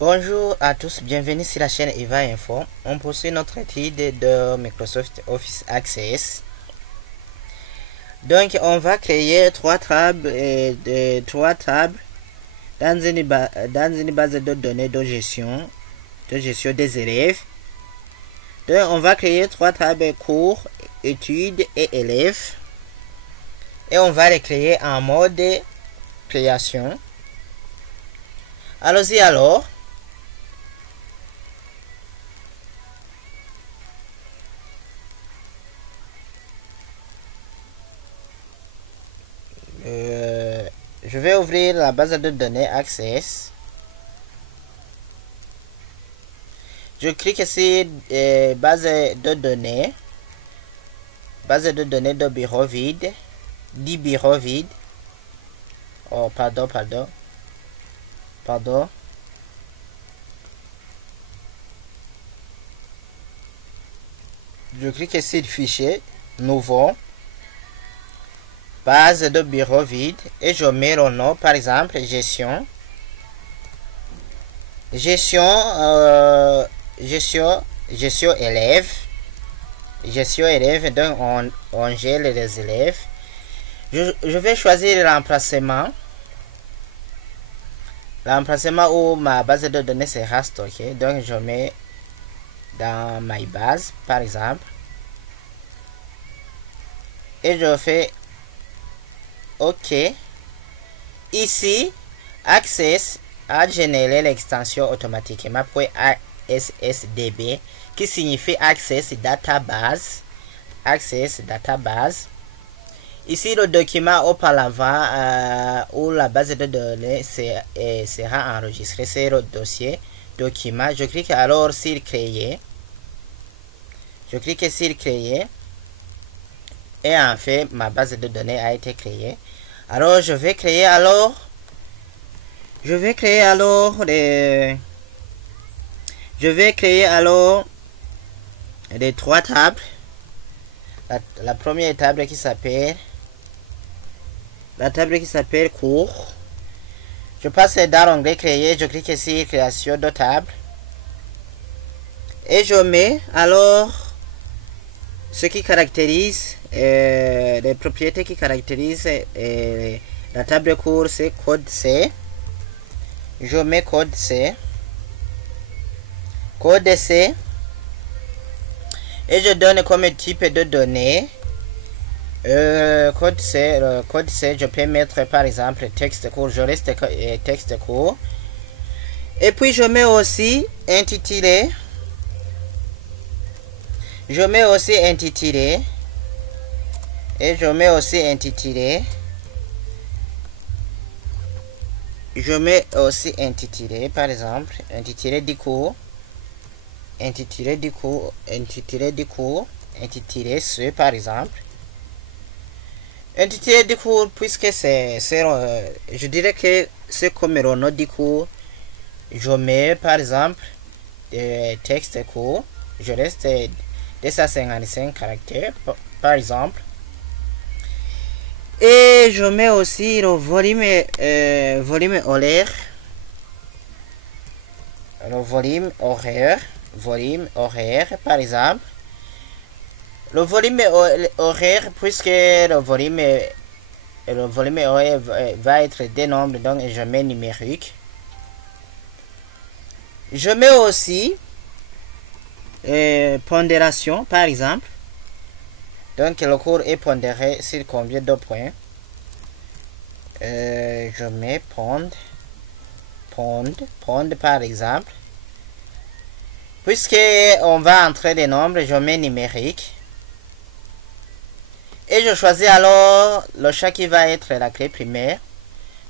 Bonjour à tous, bienvenue sur la chaîne Eva Info. On poursuit notre étude de Microsoft Office Access. Donc, on va créer trois tables dans une base de données de gestion des élèves. Donc, on va créer trois tables cours, études et élèves. Et on va les créer en mode création. Allons-y alors. Je vais ouvrir la base de données Access. Je clique sur base de données de bureau vide, dit bureau vide. Oh, pardon. Je clique sur fichier, nouveau, base de bureau vide et je mets le nom, par exemple, gestion élève. Donc on gère les élèves. Je vais choisir l'emplacement où ma base de données sera stockée. Donc je mets dans my base, par exemple, et je fais OK. Ici, Access a généré l'extension automatiquement pour ASSDB qui signifie Access Database. Ici, le document auparavant où la base de données sera enregistrée, c'est le dossier document. Je clique alors sur créer. Et en fait, ma base de données a été créée. Alors, je vais créer alors les trois tables. La première table qui s'appelle cours. Je passe dans l'onglet créer, je clique sur création de table et je mets alors ce qui caractérise les propriétés qui caractérisent la table cours, c'est code C. Je mets code C et je donne comme type de données code C. Je peux mettre par exemple texte court, je reste texte court, et puis je mets aussi intitulé. Et je mets aussi intitulé, par exemple, intitulé du cours, intitulé ce, par exemple. Intitulé du cours, puisque je dirais que c'est comme le nom du cours, je mets par exemple texte court, je reste 255 caractères par exemple, et je mets aussi le volume horaire, par exemple. Le volume horaire, puisque le volume horaire va être des nombres, donc je mets numérique. Je mets aussi pondération, par exemple. Donc le cours est pondéré sur combien de points. Je mets pond par exemple. Puisque on va entrer des nombres, je mets numérique. Et je choisis alors le champ qui va être la clé primaire.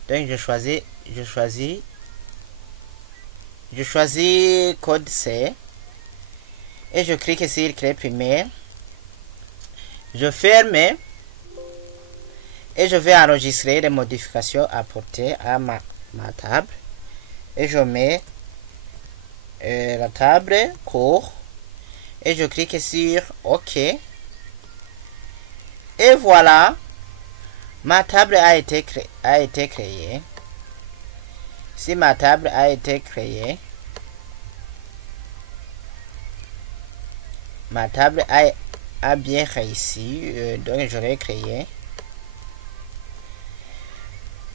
Donc je choisis code C. Et je clique sur clé primaire. Je ferme. Et je vais enregistrer les modifications apportées à ma table. Et je mets la table cours. Et je clique sur OK. Et voilà, ma table a été créée. Si ma table a été créée, ma table a bien réussi. Donc je l'ai créé.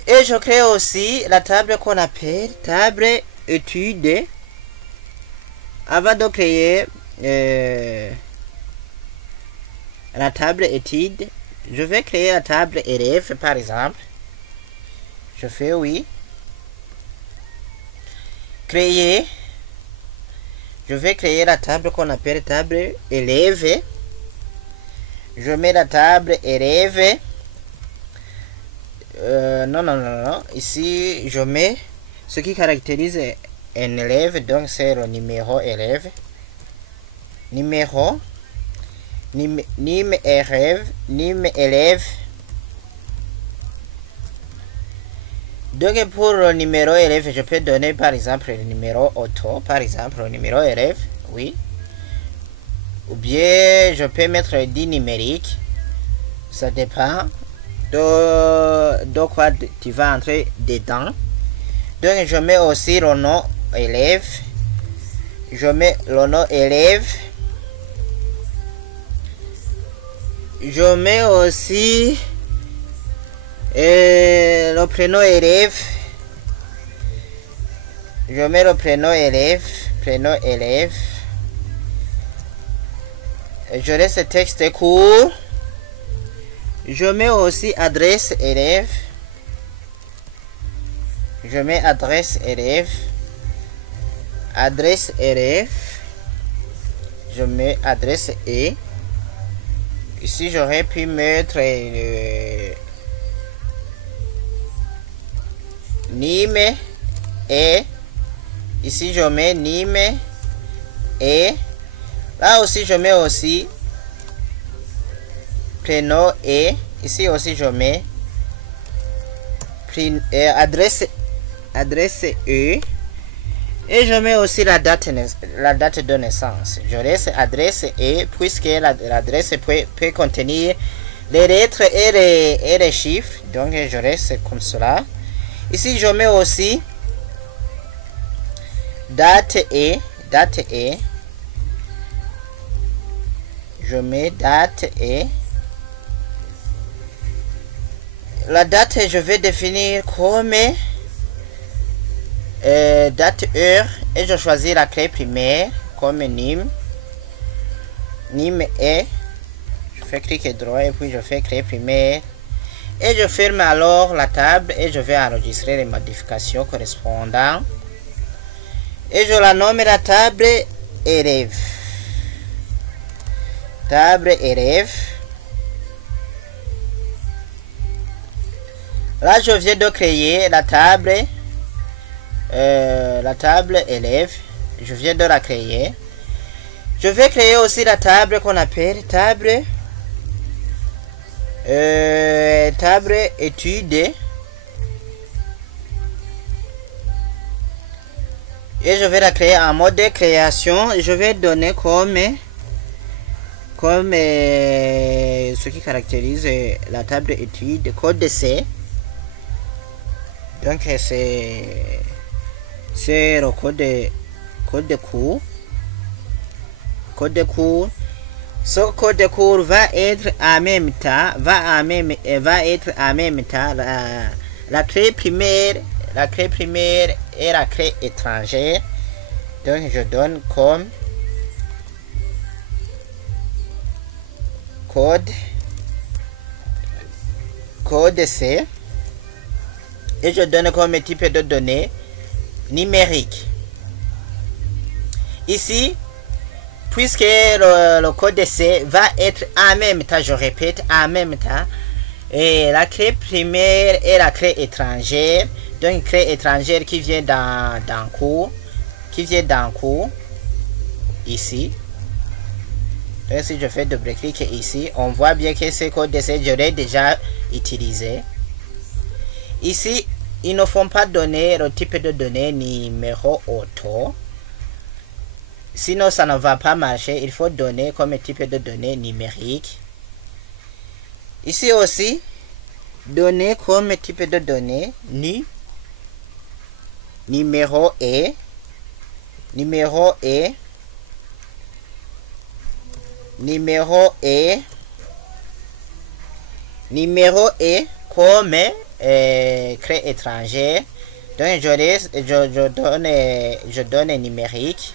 Et je crée aussi la table qu'on appelle table étude. Avant de créer la table étude, je vais créer la table élève par exemple. Je fais oui. Créer. Je vais créer la table qu'on appelle table élève. Je mets la table élève. Non. Ici, je mets ce qui caractérise un élève. Donc, c'est le numéro élève. Numéro. Nîmes élève. Donc, pour le numéro élève, je peux donner par exemple le numéro auto. Par exemple, le numéro élève. Oui. Ou bien, je peux mettre le dit numérique. Ça dépend de quoi tu vas entrer dedans. Donc je mets aussi le nom élève. Je mets le nom élève. Je mets aussi le prénom élève. Je mets le prénom élève. Prénom élève. Je laisse le texte court. Je mets aussi adresse élève. Je mets adresse élève. Adresse élève. Je mets adresse et. Ici, j'aurais pu mettre Nîmes et. Ici, je mets Nîmes et. Là aussi, je mets aussi prénom et ici aussi je mets adresse et je mets aussi la date de naissance. Je laisse adresse et puisque l'adresse peut contenir les lettres et les chiffres, donc je laisse comme cela. Ici je mets aussi date et je mets date et la date, je vais définir comme date heure et je choisis la clé primaire comme Nîmes et je fais clic droit et puis je fais clé primaire et je ferme alors la table et je vais enregistrer les modifications correspondantes et je la nomme la table élève. Table élève. Là, je viens de créer la table élève. Je viens de la créer. Je vais créer aussi la table qu'on appelle table étude. Et je vais la créer en mode de création. Je vais donner comme ce qui caractérise la table étude code C. Donc c'est le code de cours. Ce code de cours va être en même temps la clé primaire et la clé étrangère. Donc je donne comme code C. Et je donne comme type de données numérique. Ici, puisque le code C va être en même temps, je répète, en même temps, et la clé primaire et la clé étrangère, donc une clé étrangère qui vient dans cours, ici. Donc si je fais double-clic ici, on voit bien que ce code C, je l'ai déjà utilisé. Ici, ils ne font pas donner le type de données numéro auto. Sinon, ça ne va pas marcher. Il faut donner comme type de données numérique. Ici aussi, donner comme type de données numéro et numéro est comme clé étrangère. Donc je donne numérique.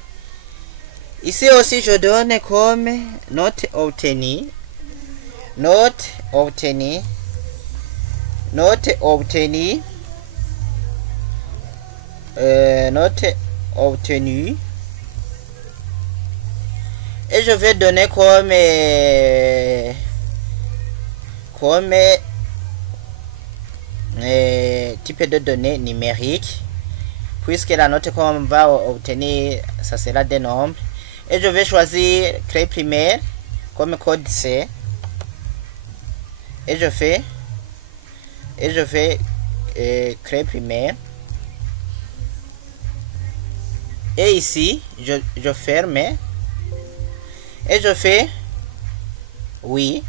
Ici aussi je donne comme note obtenue. Note obtenue. Et je vais donner comme type de données numériques, puisque la note qu'on va obtenir, ça sera des nombres. Et je vais choisir clé primaire comme code C. Et je fais clé primaire. Et ici, je ferme. Et je fais oui.